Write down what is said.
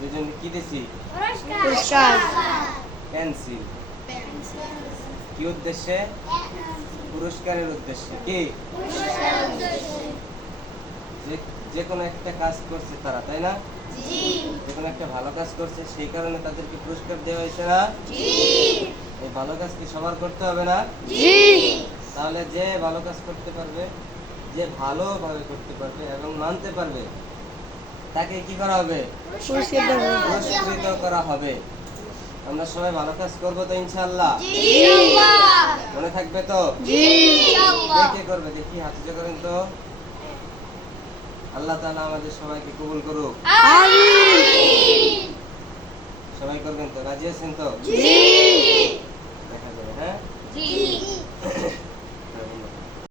দুজনকে কি দিছি? পুরস্কার। পেন্সিল। কি উদ্দেশ্যে? পুরস্কারের উদ্দেশ্যে। কি? যে কোনো একটা কাজ করছে তারা, তাই না? যে কোনো একটা ভালো কাজ করছে, সেই কারণে তাদেরকে পুরস্কার দেওয়া হয়েছে না? এই ভালো কাজ কি সবার করতে হবে না? তাহলে যে ভালো কাজ করতে পারবে, যে ভালোভাবে করতে পারবে এবং মানতে পারবে, তাকে কি করা হবে? পুরস্কৃত করা হবে। আমরা সবাই ভালো কাজ করবো তো ইনশাআল্লাহ? মনে থাকবে তো? কে করবে দেখি, হাত উঁচু করেন তো। আল্লাহ তাআলা আমাদের সবাইকে কবুল করুক। আমিন। সবাই করবেন তো? রাজি আছেন তো?